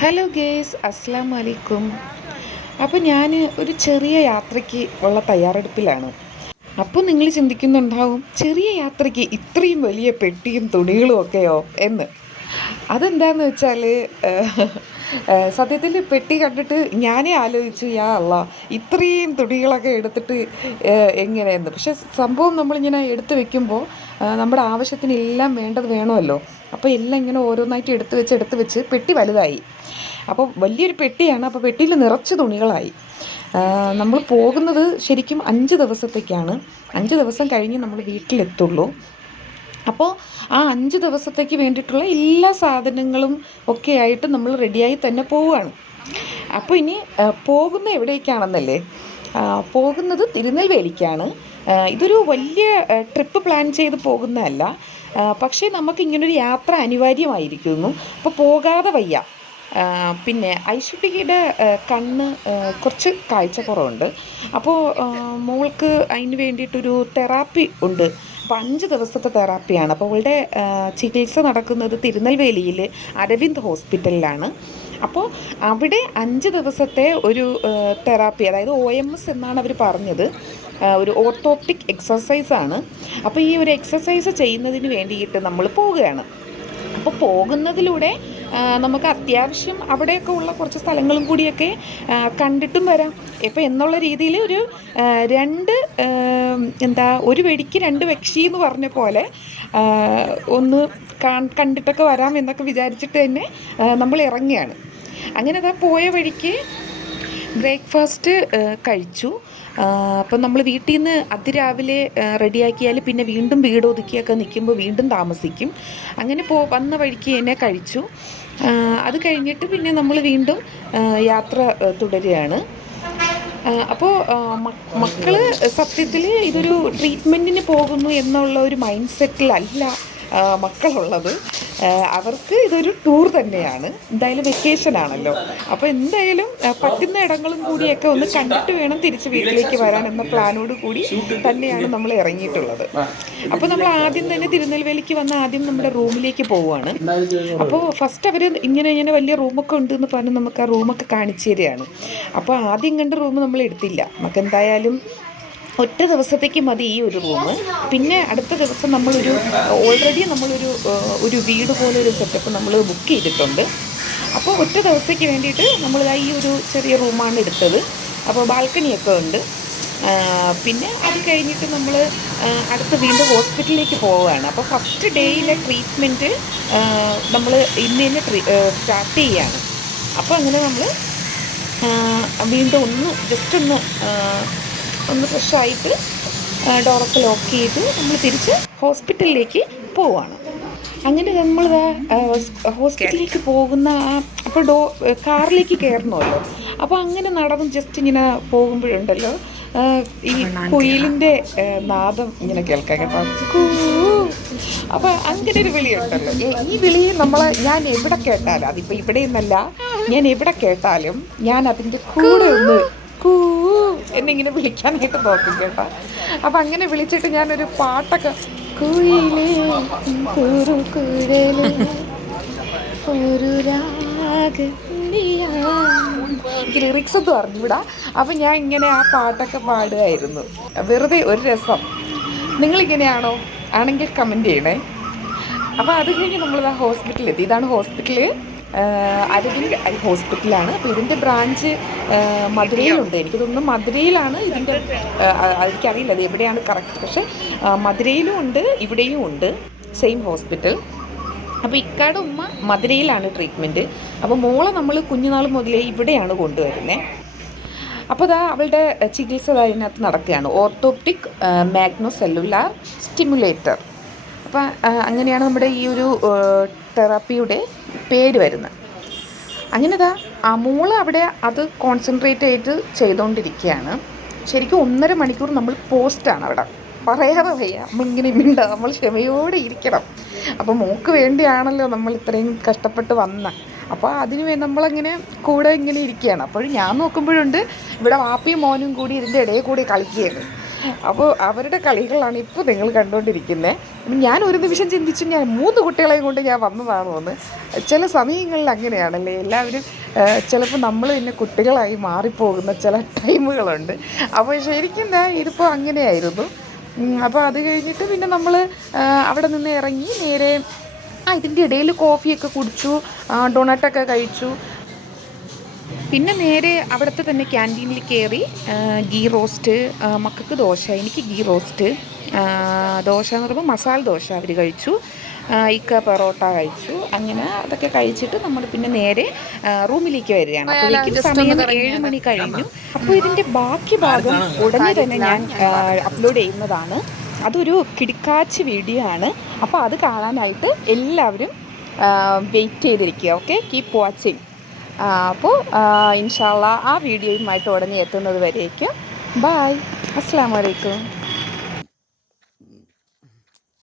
Hello guys, അസ്സാം വലൈക്കും. അപ്പോൾ ഞാൻ ഒരു ചെറിയ യാത്രയ്ക്ക് ഉള്ള തയ്യാറെടുപ്പിലാണ്. അപ്പോൾ നിങ്ങൾ ചിന്തിക്കുന്നുണ്ടാവും, ചെറിയ യാത്രയ്ക്ക് ഇത്രയും വലിയ പെട്ടിയും തുണികളും ഒക്കെയോ എന്ന്. അതെന്താന്ന് വെച്ചാൽ സത്യത്തിൽ പെട്ടി കണ്ടിട്ട് ഞാനേ ആലോചിച്ചു, യാ അല്ലാ ഇത്രയും തുണികളൊക്കെ എടുത്തിട്ട് എങ്ങനെയെന്ന്. പക്ഷെ സംഭവം നമ്മളിങ്ങനെ എടുത്ത് വെക്കുമ്പോൾ നമ്മുടെ ആവശ്യത്തിനെല്ലാം വേണ്ടത് വേണമല്ലോ. അപ്പോൾ എല്ലാം ഇങ്ങനെ ഓരോന്നായിട്ട് എടുത്ത് വെച്ച് പെട്ടി വലുതായി. അപ്പോൾ വലിയൊരു പെട്ടിയാണ്. അപ്പോൾ പെട്ടിയിൽ നിറച്ച് തുണികളായി. നമ്മൾ പോകുന്നത് ശരിക്കും 5 ദിവസത്തേക്കാണ്. 5 ദിവസം കഴിഞ്ഞ് നമ്മൾ വീട്ടിലെത്തുള്ളൂ. അപ്പോൾ ആ 5 ദിവസത്തേക്ക് വേണ്ടിയിട്ടുള്ള എല്ലാ സാധനങ്ങളും ഒക്കെ ആയിട്ട് നമ്മൾ റെഡിയായി തന്നെ പോവുകയാണ്. അപ്പോൾ ഇനി പോകുന്ന എവിടേക്കാണെന്നല്ലേ? പോകുന്നത് തിരുനെൽവേലിക്കാണ്. ഇതൊരു വലിയ ട്രിപ്പ് പ്ലാൻ ചെയ്ത് പോകുന്നതല്ല. പക്ഷേ നമുക്കിങ്ങനൊരു യാത്ര അനിവാര്യമായിരിക്കുന്നു. അപ്പോൾ പോകാതെ വയ്യ. പിന്നെ ഐശ്വര്യയുടെ കണ്ണ് കുറച്ച് കാഴ്ചക്കുറവുണ്ട്. അപ്പോൾ മോൾക്ക് അതിന് വേണ്ടിയിട്ടൊരു തെറാപ്പി ഉണ്ട്. അപ്പോൾ 5 ദിവസത്തെ തെറാപ്പിയാണ്. അപ്പോൾ അവളുടെ ചികിത്സ നടക്കുന്നത് തിരുനെൽവേലിയിൽ അരവിന്ദ് ഹോസ്പിറ്റലിലാണ്. അപ്പോൾ അവിടെ 5 ദിവസത്തെ ഒരു തെറാപ്പി, അതായത് OMS എന്നാണ് അവർ പറഞ്ഞത്. ഒരു ഓർത്തോപ്റ്റിക് എക്സസൈസാണ്. അപ്പോൾ ഈ ഒരു എക്സസൈസ് ചെയ്യുന്നതിന് വേണ്ടിയിട്ട് നമ്മൾ പോവുകയാണ്. അപ്പോൾ പോകുന്നതിലൂടെ നമുക്ക് അത്യാവശ്യം അവിടെയൊക്കെ ഉള്ള കുറച്ച് സ്ഥലങ്ങളും കൂടിയൊക്കെ കണ്ടിട്ടും വരാം. ഇപ്പോൾ എന്നുള്ള രീതിയിൽ ഒരു ഒരു വെടിക്ക് 2 പക്ഷി എന്ന് പറഞ്ഞ പോലെ ഒന്ന് കണ്ടിട്ടൊക്കെ വരാം എന്നൊക്കെ വിചാരിച്ചിട്ട് തന്നെ നമ്മൾ ഇറങ്ങുകയാണ്. അങ്ങനെ പോയ വഴിക്ക് ബ്രേക്ക്ഫാസ്റ്റ് കഴിച്ചു. അപ്പം നമ്മൾ വീട്ടിൽ നിന്ന് അതിരാവിലെ റെഡിയാക്കിയാൽ പിന്നെ വീണ്ടും വീട് ഒതുക്കിയൊക്കെ നിൽക്കുമ്പോൾ വീണ്ടും താമസിക്കും. അങ്ങനെ വന്ന വഴിക്ക് തന്നെ കഴിച്ചു. അത് കഴിഞ്ഞിട്ട് പിന്നെ നമ്മൾ വീണ്ടും യാത്ര തുടരുകയാണ്. അപ്പോൾ മക്കൾ സത്യത്തിൽ ഇതൊരു ട്രീറ്റ്മെൻറ്റിന് പോകുന്നു എന്നുള്ള ഒരു മൈൻഡ് സെറ്റിലല്ല മക്കളുള്ളത്. അവർക്ക് ഇതൊരു ടൂർ തന്നെയാണ്. എന്തായാലും വെക്കേഷനാണല്ലോ. അപ്പോൾ എന്തായാലും പറ്റുന്ന ഇടങ്ങളും കൂടിയൊക്കെ ഒന്ന് കണ്ടിട്ട് വേണം തിരിച്ച് വീട്ടിലേക്ക് വരാൻ എന്ന പ്ലാനോട് കൂടി തന്നെയാണ് നമ്മൾ ഇറങ്ങിയിട്ടുള്ളത്. അപ്പോൾ നമ്മൾ ആദ്യം തന്നെ തിരുനെൽവേലിക്ക് വന്ന് ആദ്യം നമ്മുടെ റൂമിലേക്ക് പോവുകയാണ്. അപ്പോൾ ഫസ്റ്റ് അവർ ഇങ്ങനെ വലിയ റൂമൊക്കെ ഉണ്ടെന്ന് പറഞ്ഞ് നമുക്ക് ആ റൂമൊക്കെ കാണിച്ചു തരികയാണ്. അപ്പോൾ ആദ്യം കണ്ട റൂം നമ്മൾ എടുത്തില്ല. നമുക്ക് എന്തായാലും ഒറ്റ ദിവസത്തേക്ക് മതി ഈ ഒരു റൂം. പിന്നെ അടുത്ത ദിവസം ഓൾറെഡി നമ്മളൊരു വീട് പോലെ ഒരു സെറ്റപ്പ് നമ്മൾ ബുക്ക് ചെയ്തിട്ടുണ്ട്. അപ്പോൾ ഒറ്റ ദിവസത്തേക്ക് വേണ്ടിയിട്ട് നമ്മൾ ഈ ഒരു ചെറിയ റൂമാണ് എടുത്തത്. അപ്പോൾ ബാൽക്കണിയൊക്കെ ഉണ്ട്. പിന്നെ അത് കഴിഞ്ഞിട്ട് നമ്മൾ വീണ്ടും ഹോസ്പിറ്റലിലേക്ക് പോവുകയാണ്. അപ്പോൾ ഫസ്റ്റ് ഡേയിലെ ട്രീറ്റ്മെൻറ്റ് നമ്മൾ ഇന്ന് തന്നെ സ്റ്റാർട്ട് ചെയ്യുകയാണ്. അപ്പോൾ അങ്ങനെ നമ്മൾ വീണ്ടും ഒന്ന് ഫ്രഷായിട്ട് ഡോറൊക്കെ ലോക്ക് ചെയ്ത് നമ്മൾ തിരിച്ച് ഹോസ്പിറ്റലിലേക്ക് പോവുകയാണ്. അങ്ങനെ നമ്മൾ ഹോസ്പിറ്റലിലേക്ക് പോകുന്ന അപ്പോൾ കാറിലേക്ക് കയറണമല്ലോ. അപ്പോൾ അങ്ങനെ നടന്ന് ജസ്റ്റ് ഇങ്ങനെ പോകുമ്പോഴുണ്ടല്ലോ ഈ കുയിലിൻ്റെ നാദം ഇങ്ങനെ കേൾക്കാം കേട്ടോ. അപ്പോൾ അങ്ങനെ ഒരു വിളിയുണ്ടല്ലോ. ഈ വിളി ഞാൻ എവിടെ കേട്ടാലും, അതിപ്പോൾ ഇവിടെ നിന്നല്ല, ഞാൻ എവിടെ കേട്ടാലും ഞാൻ അതിൻ്റെ കൂടെ ഒന്ന് എന്നിങ്ങനെ വിളിക്കാനായിട്ട് നോക്കും കേട്ടോ. അപ്പം അങ്ങനെ വിളിച്ചിട്ട് ഞാനൊരു പാട്ടൊക്കെ കുയിലേ ഒരു എനിക്ക് ലിറിക്സ് ഒന്നും അറിഞ്ഞൂടാ. അപ്പം ഞാൻ ഇങ്ങനെ ആ പാട്ടൊക്കെ പാടുമായിരുന്നു. വെറുതെ ഒരു രസം. നിങ്ങളിങ്ങനെയാണോ? ആണെങ്കിൽ കമൻറ്റ് ചെയ്യണേ. അപ്പോൾ അത് കഴിഞ്ഞ് നമ്മളിതാ ഹോസ്പിറ്റലിലെത്തി. ഇതാണ് ഹോസ്പിറ്റൽ, അരവിന്ദ് ഹോസ്പിറ്റലാണ്. അപ്പോൾ ഇതിൻ്റെ ബ്രാഞ്ച് മധുരയിലുണ്ട്. എനിക്ക് തോന്നുന്നു മധുരയിലാണ് ഇതിൻ്റെ, എനിക്കറിയില്ല അത് എവിടെയാണ് കറക്റ്റ്. പക്ഷേ മധുരയിലും ഉണ്ട്, ഇവിടെയും ഉണ്ട്, സെയിം ഹോസ്പിറ്റൽ. അപ്പോൾ ഇക്കാടെ ഉമ്മ മധുരയിലാണ് ട്രീറ്റ്മെൻറ്റ്. അപ്പോൾ മോളെ നമ്മൾ കുഞ്ഞുനാൾ മുതലേ ഇവിടെയാണ് കൊണ്ടുവരുന്നത്. അപ്പോൾ അവളുടെ ചികിത്സ അതിനകത്ത് നടക്കുകയാണ്. ഓർത്തോപ്റ്റിക് മാഗ്നോസെല്ലുലാർ സ്റ്റിമുലേറ്റർ. അപ്പോൾ അങ്ങനെയാണ് നമ്മുടെ ഈ ഒരു തെറാപ്പിയുടെ പേര് വരുന്നത്. അങ്ങനെ ആ മോള് അവിടെ അത് കോൺസെൻട്രേറ്റ് ചെയ്തുകൊണ്ടിരിക്കുകയാണ്. ശരിക്കും 1.5 മണിക്കൂർ നമ്മൾ പോസ്റ്റാണ് അവിടെ. പറയാതെ വയ്യ, നമ്മളിങ്ങനെ നമ്മൾ ക്ഷമയോടെ ഇരിക്കണം. അപ്പോൾ മോൾക്ക് വേണ്ടിയാണല്ലോ നമ്മൾ ഇത്രയും കഷ്ടപ്പെട്ട് വന്ന. അപ്പോൾ നമ്മളങ്ങനെ കൂടെ ഇങ്ങനെ ഇരിക്കുകയാണ്. അപ്പോൾ ഞാൻ നോക്കുമ്പോഴുണ്ട് ഇവിടെ വാപ്പിയും മോനും കൂടി ഇതിൻ്റെ ഇടയിൽ കൂടി കളിക്കുകയാണ്. അപ്പോൾ അവരുടെ കളികളാണ് ഇപ്പോൾ നിങ്ങൾ കണ്ടുകൊണ്ടിരിക്കുന്നത്. ഞാൻ ഒരു നിമിഷം ചിന്തിച്ചു ഞാൻ 3 കുട്ടികളെയും കൊണ്ട് ഞാൻ വന്നതാണോ എന്ന്. ചില സമയങ്ങളിൽ അങ്ങനെയാണല്ലേ, എല്ലാവരും ചിലപ്പോൾ നമ്മൾ തന്നെ കുട്ടികളായി മാറിപ്പോകുന്ന ചില ടൈമുകളുണ്ട്. അപ്പോൾ ശരിക്കും ഇതിപ്പോൾ അങ്ങനെയായിരുന്നു. അപ്പോൾ അത് കഴിഞ്ഞിട്ട് പിന്നെ നമ്മൾ അവിടെ നിന്ന് ഇറങ്ങി നേരെ ഇതിൻ്റെ ഇടയിൽ കോഫിയൊക്കെ കുടിച്ചു, ഡൊണട്ടൊക്കെ കഴിച്ചു. പിന്നെ നേരെ അവിടുത്തെ തന്നെ ക്യാൻറ്റീനിൽ കയറി ഗീ റോസ്റ്റ്, മക്കൾക്ക് ദോശ, എനിക്ക് ഗീ റോസ്റ്റ്, ദോശ എന്ന് പറയുമ്പോൾ മസാല ദോശ അവർ കഴിച്ചു, ഇക്ക പൊറോട്ട കഴിച്ചു. അങ്ങനെ അതൊക്കെ കഴിച്ചിട്ട് നമ്മൾ പിന്നെ നേരെ റൂമിലേക്ക് വരികയാണ്. അപ്പോഴേക്കും സമയം 7 മണി കഴിഞ്ഞു. അപ്പോൾ ഇതിൻ്റെ ബാക്കി ഭാഗം ഉടനെ തന്നെ ഞാൻ അപ്ലോഡ് ചെയ്യുന്നതാണ്. അതൊരു കിടുക്കാച്ച് വീഡിയോ ആണ്. അപ്പോൾ അത് കാണാനായിട്ട് എല്ലാവരും വെയിറ്റ് ചെയ്തിരിക്കുക. Okay, keep watching. അപ്പോൾ ഇൻഷാ അള്ളാ ആ വീഡിയോയുമായിട്ട് ഉടനെ എത്തുന്നത് വരേക്കും ബൈ, അസ്സലാമു അലൈക്കും.